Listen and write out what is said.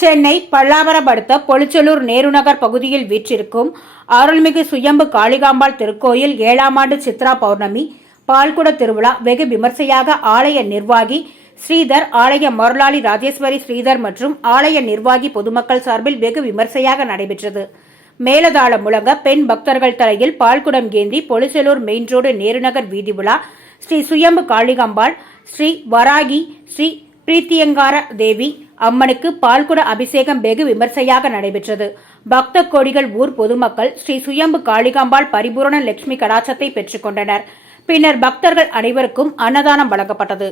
சென்னை பல்லாவரம் அடுத்த பொலிச்சலூர் நேருநகர் பகுதியில் வீற்றிருக்கும் அருள்மிகு சுயம்பு காளிகாம்பாள் திருக்கோயில் 7ஆம் ஆண்டு சித்ரா பௌர்ணமி பால்குட திருவிழா வெகு விமர்சையாக ஆலய நிர்வாகி ஸ்ரீதர், ஆலய மருளாளி ராஜேஸ்வரி ஸ்ரீதர் மற்றும் ஆலய நிர்வாகி பொதுமக்கள் சார்பில் வெகு விமர்சையாக நடைபெற்றது. மேலதாளம் முழங்க பெண் பக்தர்கள் தலையில் பால்குடம் ஏந்தி பொலிச்சலூர் மெயின் ரோடு நேருநகர் வீதி உலா ஸ்ரீ சுயம்பு காளிகாம்பாள், ஸ்ரீ வராகி, ஸ்ரீ பிரீத்தியங்கார தேவி அம்மனுக்கு பால்குட அபிஷேகம் வெகு விமர்சையாக நடைபெற்றது. பக்த கோடிகள், ஊர் பொதுமக்கள் ஸ்ரீ சுயம்பு காளிகாம்பாள் பரிபூரண லட்சுமி கடாட்சத்தை பெற்றுக் கொண்டனர். பின்னர் பக்தர்கள் அனைவருக்கும் அன்னதானம் வழங்கப்பட்டது.